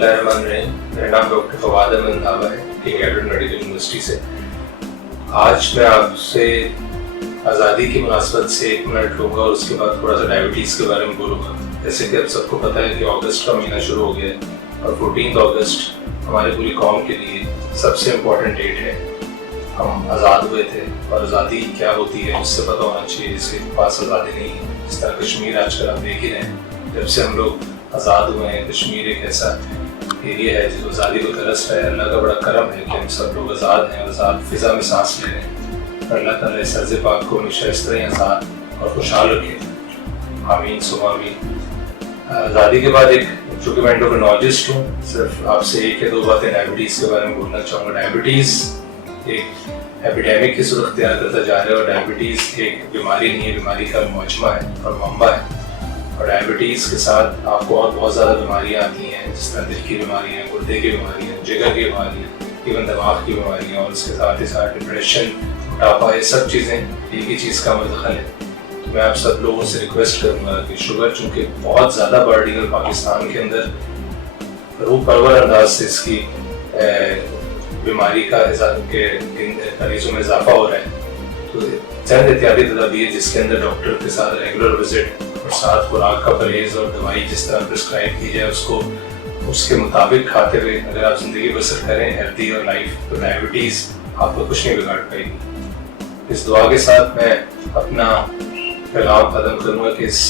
बिस्मिल्लाहिर्रहमानिर्रहीम। मेरा नाम डॉक्टर फवाद अहमद नावा है, किंग एडवर्ड मेडिकल यूनिवर्सिटी से। आज मैं आपसे आज़ादी की मुनासबत से 1 मिनट लूँगा और उसके बाद थोड़ा सा डायबिटीज़ के बारे में बोलूँगा। जैसे कि अब सबको पता है कि अगस्त का महीना शुरू हो गया है और 14 अगस्त हमारी पूरी कौम के लिए सबसे इम्पोर्टेंट डेट है। हम आज़ाद हुए थे और आज़ादी क्या होती है उससे पता होना चाहिए, जिसके पास आज़ादी नहीं है। जिस तरह कश्मीर आजकल आप देख ही रहे हैं, जब से हम लोग आज़ाद हुए हैं, कश्मीर एक ऐसा एरिया है जो आज़ादी को तरस रहा है। अल्लाह का बड़ा करम है कि हम सब लोग आज़ाद हैं, आज़ाद फ़िज़ा में सांस ले रहे हैं। अल्लाह ताला इस अर्ज़ पाक को हमेशा इस तरह आज़ाद और खुशहाल रखे, आमीन सुम्मा आमीन। आज़ादी के बाद चूँकि मैं एंडोक्रिनोलॉजिस्ट हूँ, सिर्फ आपसे 1 या 2 बातें डायबिटीज़ के बारे में बोलना चाहूँगा। डायबिटीज़ एक एपिडेमिक की सूरत तैयार करता जा रहा है और डायबिटीज़ एक बीमारी नहीं है, बीमारी का मजमा है और मंबा है। और डायबिटीज़ के साथ आपको और बहुत ज़्यादा बीमारियाँ आती हैं, जिस तरह दिल की बीमारियाँ, गुर्दे की बीमारियाँ, जिगर की बीमारियाँ, इवन दिमाग की बीमारियाँ, और उसके साथ ही साथ डिप्रेशन, मोटापा, ये सब चीज़ें एक ही चीज़ का मदखल है। तो मैं आप सब लोगों से रिक्वेस्ट करूँगा कि शुगर चूँकि बहुत ज़्यादा बढ़ रही है पाकिस्तान के अंदर, रूह परवर अंदाज से इसकी बीमारी का के मरीजों में इजाफा हो रहा है। तो चंद एहतियाती तदाबीर जिसके अंदर डॉक्टर के साथ रेगुलर विजिट और साथ खुराक का परहेज और दवाई जिस तरह प्रिस्क्राइब की जाए उसको उसके मुताबिक खाते हुए अगर आप ज़िंदगी बसर करें हेल्दी और लाइफ, तो डायबिटीज़ आपको कुछ नहीं बिगाड़ पाएगी। इस दुआ के साथ मैं अपना पैगाम ख़त्म करूँगा कि इस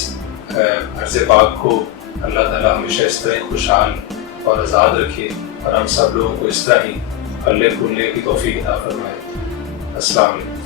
अर्ज़ पाक को अल्लाह ताला हमेशा इस तरह खुशहाल और आज़ाद रखे और हम सब लोगों को इस तरह ही फलने फूलने की तौफीक अता फरमाए। अस्सलाम वालेकुम।